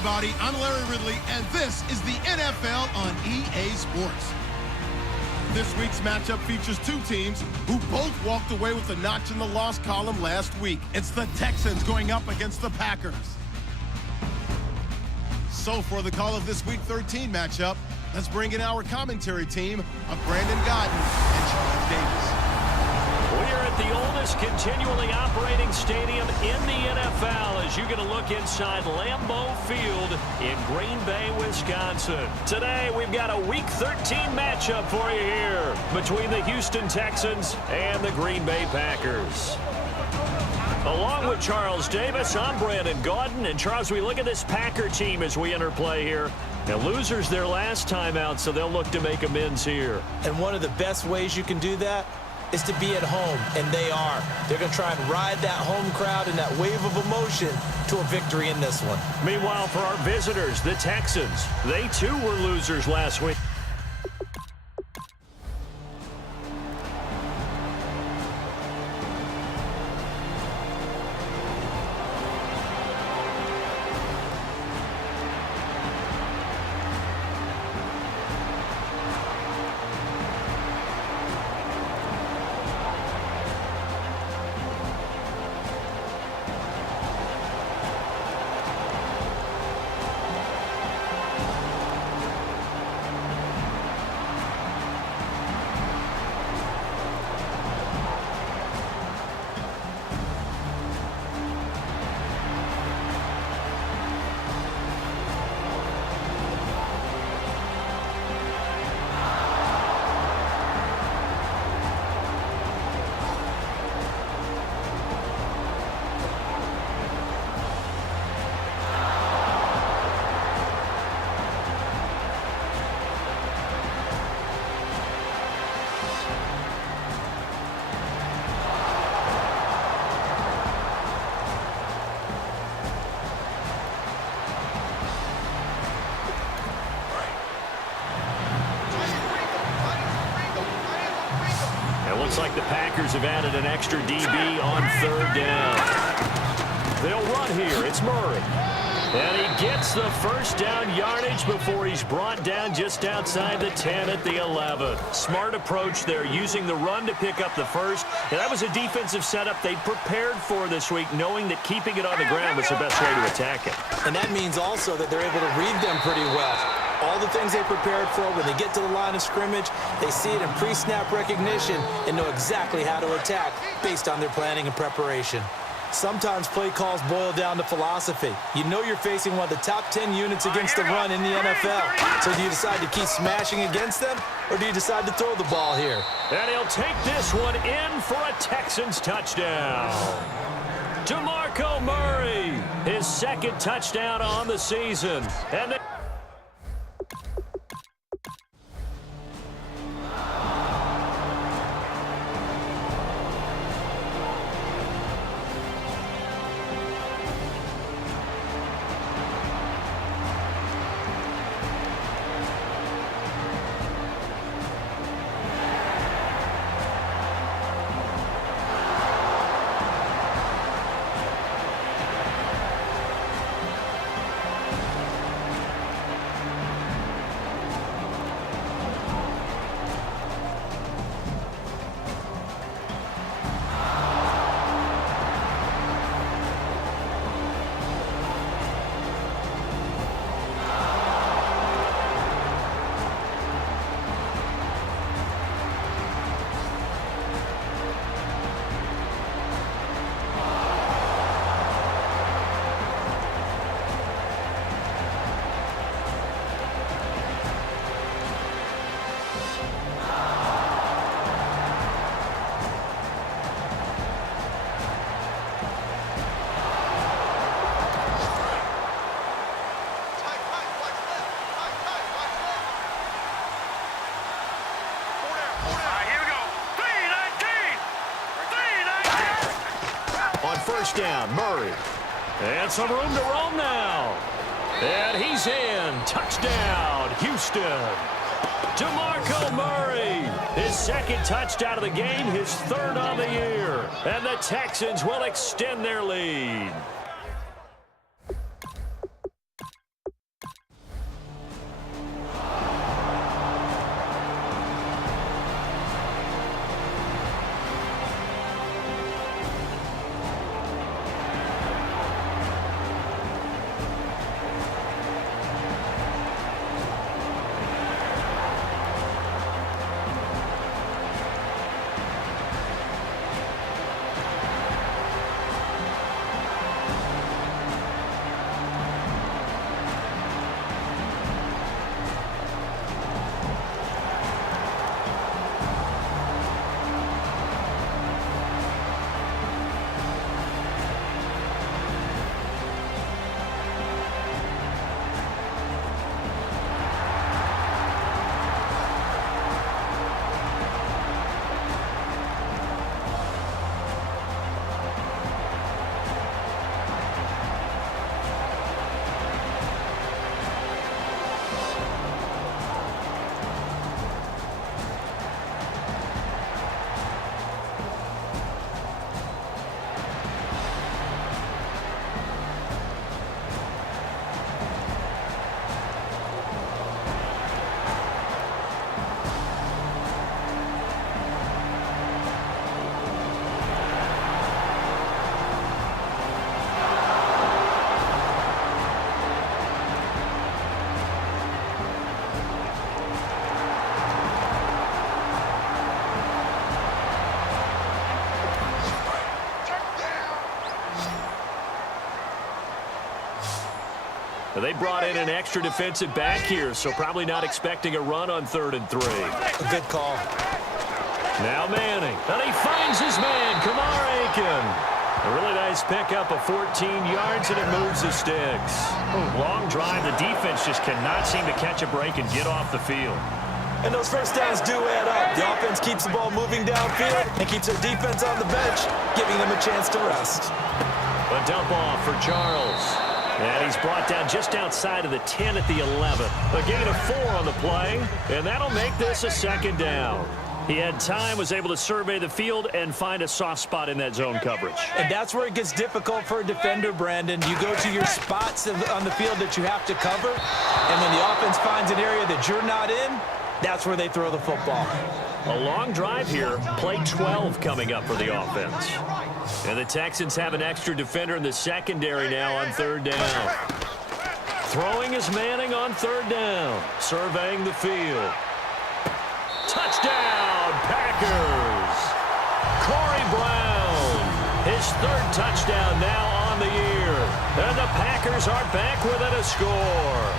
everybody. I'm Larry Ridley, and this is the NFL on EA Sports. This week's matchup features two teams who both walked away with a notch in the loss column last week. It's the Texans going up against the Packers. So for the call of this Week 13 matchup, let's bring in our commentary team of Brandon Godden and Charles Davis. We're at the oldest continually operating stadium in the NFL as you get a look inside Lambeau Field in Green Bay, Wisconsin. Today, we've got a Week 13 matchup for you here between the Houston Texans and the Green Bay Packers. Along with Charles Davis, I'm Brandon Gaudin. And Charles, we look at this Packer team as we enter play here. Now, losers their last time out, so they'll look to make amends here. And one of the best ways you can do that is to be at home, and they are. They're going to try and ride that home crowd and that wave of emotion to a victory in this one. Meanwhile, for our visitors, the Texans, they too were losers last week. Looks like the Packers have added an extra DB on third down. They'll run here. It's Murray. And he gets the first down yardage before he's brought down just outside the 10 at the 11. Smart approach there, using the run to pick up the first. And that was a defensive setup they prepared for this week, knowing that keeping it on the ground was the best way to attack it. And that means also that they're able to read them pretty well. All the things they prepared for, when they get to the line of scrimmage, they see it in pre-snap recognition and know exactly how to attack based on their planning and preparation. Sometimes play calls boil down to philosophy. You know you're facing one of the top 10 units against the run in the NFL. So do you decide to keep smashing against them, or do you decide to throw the ball here? And he'll take this one in for a Texans touchdown. DeMarco Murray, his second touchdown on the season. And first down, Murray. And some room to roam now. And he's in. Touchdown, Houston. DeMarco Murray, his second touchdown of the game, his third on the year. And the Texans will extend their lead. They brought in an extra defensive back here, so probably not expecting a run on 3rd and 3. A good call. Now Manning, and he finds his man, Kamar Aiken. A really nice pickup of 14 yards, and it moves the sticks. Long drive. The defense just cannot seem to catch a break and get off the field. And those first downs do add up. The offense keeps the ball moving downfield and keeps their defense on the bench, giving them a chance to rest. A dump off for Charles. And he's brought down just outside of the 10 at the 11. A gain of 4 on the play, and that'll make this a 2nd down. He had time, was able to survey the field and find a soft spot in that zone coverage. And that's where it gets difficult for a defender, Brandon. You go to your spots on the field that you have to cover, and when the offense finds an area that you're not in, that's where they throw the football. A long drive here. Play 12 coming up for the offense. And the Texans have an extra defender in the secondary now on 3rd down. Throwing is Manning on 3rd down. Surveying the field. Touchdown, Packers. Corey Brown, his 3rd touchdown now on the year. And the Packers are back within a score.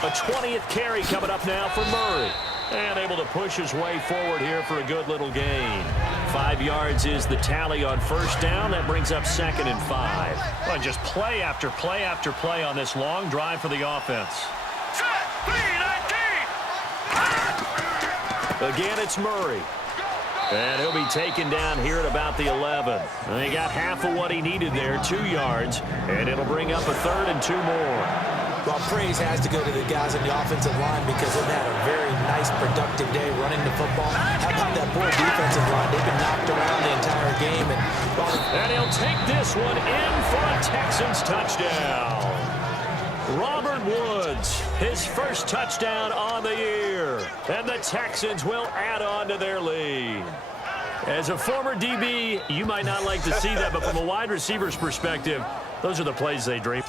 A 20th carry coming up now for Murray. And able to push his way forward here for a good little gain. 5 yards is the tally on 1st down. That brings up 2nd and 5. Well, just play after play after play on this long drive for the offense. Again, it's Murray. And he'll be taken down here at about the 11. And he got half of what he needed there, 2 yards. And it'll bring up a 3rd and 2 more. Well, praise has to go to the guys on the offensive line because they've had a very nice, productive day running the football. How about that poor defensive line? They've been knocked around the entire game. And he'll take this one in for a Texans touchdown. Robert Woods, his 1st touchdown on the year. And the Texans will add on to their lead. As a former DB, you might not like to see that, but from a wide receiver's perspective, those are the plays they dream.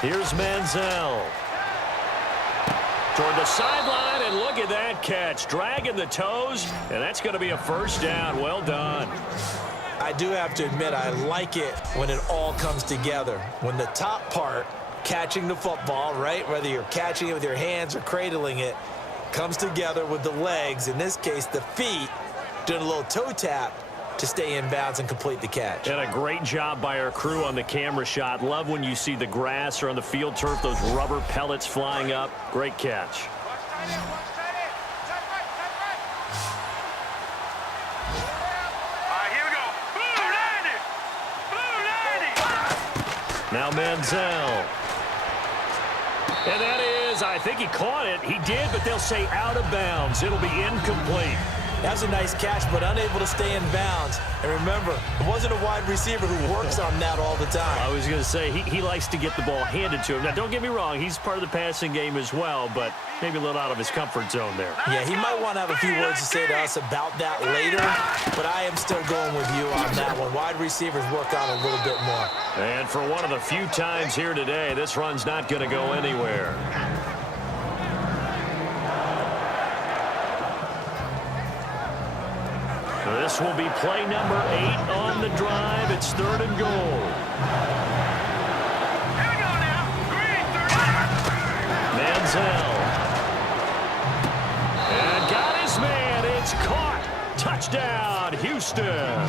Here's Manziel. Toward the sideline, and look at that catch. Dragging the toes, and that's going to be a first down. Well done. I do have to admit, I like it when it all comes together. When the top part, catching the football, right, whether you're catching it with your hands or cradling it, comes together with the legs, in this case the feet, doing a little toe tap to stay in bounds and complete the catch. And a great job by our crew on the camera shot. Love when you see the grass or on the field turf, those rubber pellets flying up. Great catch. Now Manziel. And that is, I think he caught it. He did, but they'll say out of bounds. It'll be incomplete. That was a nice catch, but unable to stay in bounds. And remember, it wasn't a wide receiver who works on that all the time. I was going to say, he likes to get the ball handed to him. Now, don't get me wrong, he's part of the passing game as well, but maybe a little out of his comfort zone there. Yeah, he might want to have a few words to say to us about that later, but I am still going with you on that one. Wide receivers work on a little bit more. And for one of the few times here today, this run's not going to go anywhere. This will be play number 8 on the drive. It's 3rd and goal. Here we go now. Green, 30. Manziel. And got his man. It's caught. Touchdown, Houston.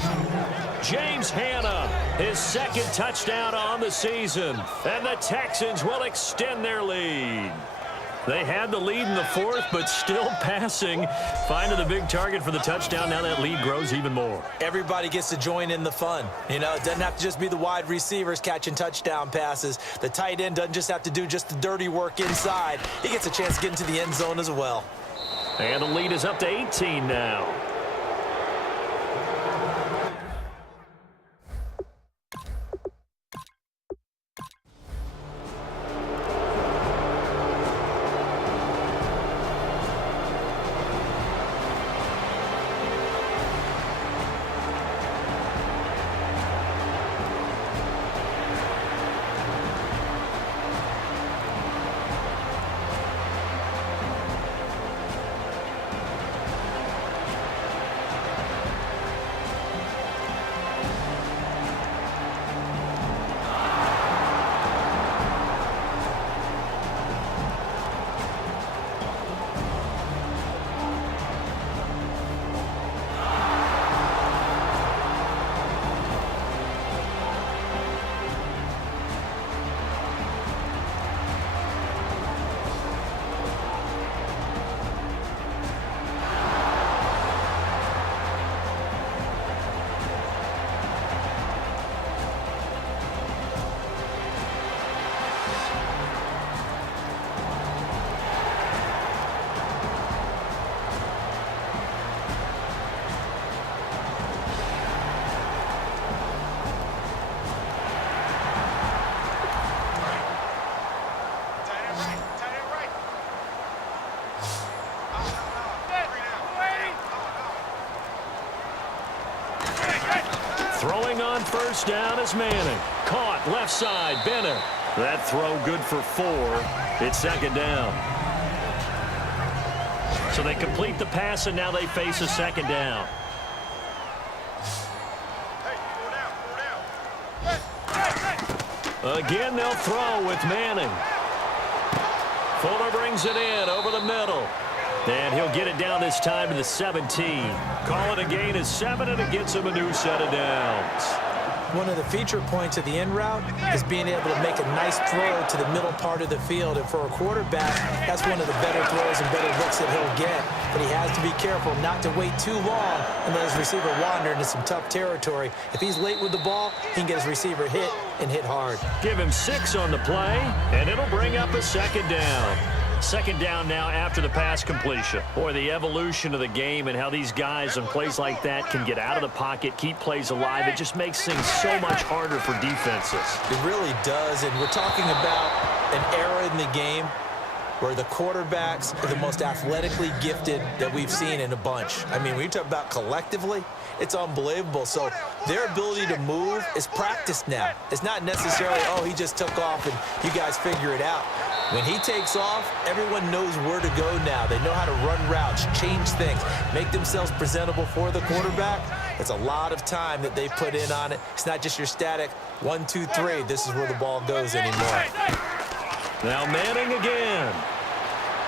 James Hanna, his 2nd touchdown on the season. And the Texans will extend their lead. They had the lead in the 4th, but still passing. Finding the big target for the touchdown. Now that lead grows even more. Everybody gets to join in the fun. You know, it doesn't have to just be the wide receivers catching touchdown passes. The tight end doesn't just have to do just the dirty work inside. He gets a chance to get into the end zone as well. And the lead is up to 18 now. Throwing on first down is Manning. Caught left side, Bennett. That throw good for 4. It's 2nd down. So they complete the pass, and now they face a 2nd down. Again, they'll throw with Manning. Fuller brings it in over the middle. And he'll get it down this time to the 17. Call it a gain of 7, and it gets him a new set of downs. One of the feature points of the in route is being able to make a nice throw to the middle part of the field. And for a quarterback, that's one of the better throws and better looks that he'll get. But he has to be careful not to wait too long and let his receiver wander into some tough territory. If he's late with the ball, he can get his receiver hit and hit hard. Give him 6 on the play, and it'll bring up a 2nd down. 2nd down now after the pass completion. Boy, the evolution of the game and how these guys on plays like that can get out of the pocket, keep plays alive, it just makes things so much harder for defenses. It really does, and we're talking about an era in the game where the quarterbacks are the most athletically gifted that we've seen in a bunch. I mean, when you talk about collectively, it's unbelievable. So their ability to move is practiced now. It's not necessarily, oh, he just took off and you guys figure it out. When he takes off, everyone knows where to go now. They know how to run routes, change things, make themselves presentable for the quarterback. It's a lot of time that they put in on it. It's not just your static 1, 2, 3. This is where the ball goes anymore. Now Manning again.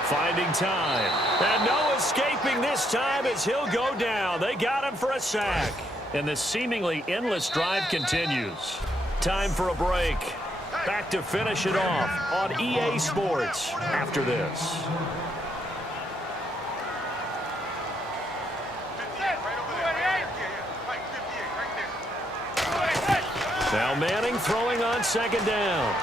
Finding time. And no escaping this time as he'll go down. They got him for a sack. And the seemingly endless drive continues. Time for a break. Back to finish it off on EA Sports after this. Now Manning throwing on second down.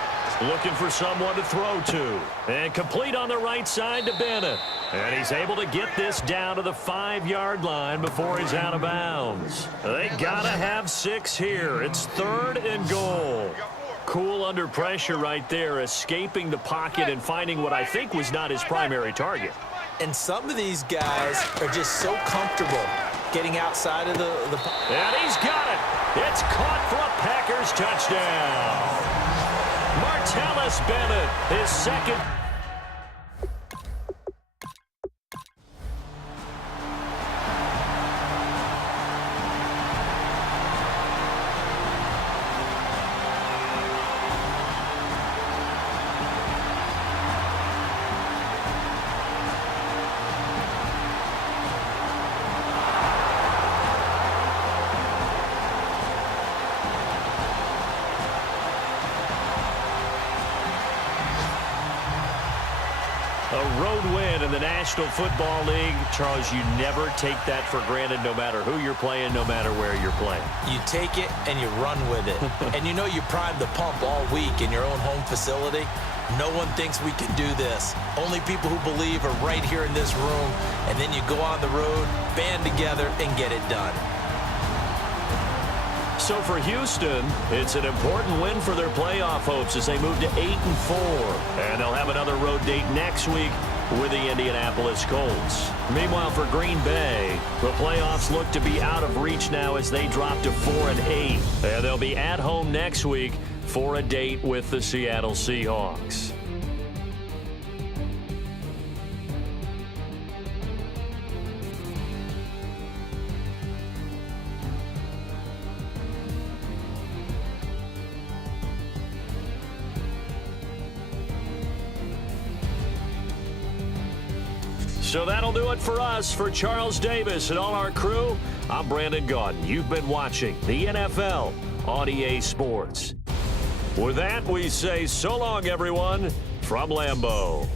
Looking for someone to throw to. And complete on the right side to Bennett. And he's able to get this down to the 5-yard line before he's out of bounds. They gotta have 6 here. It's 3rd and goal. Cool under pressure right there, escaping the pocket and finding what I think was not his primary target. And some of these guys are just so comfortable getting outside of the And he's got it. It's caught for a Packers touchdown. Martellus Bennett, his second. A road win in the National Football League. Charles, you never take that for granted no matter who you're playing, no matter where you're playing. You take it and you run with it. And you know you primed the pump all week in your own home facility. No one thinks we can do this. Only people who believe are right here in this room. And then you go on the road, band together, and get it done. So for Houston, it's an important win for their playoff hopes as they move to 8-4. And they'll have another road date next week with the Indianapolis Colts. Meanwhile, for Green Bay, the playoffs look to be out of reach now as they drop to 4-8. And they'll be at home next week for a date with the Seattle Seahawks. So that'll do it for us. For Charles Davis and all our crew, I'm Brandon Gaudin. You've been watching the NFL on EA Sports. With that, we say so long, everyone, from Lambeau.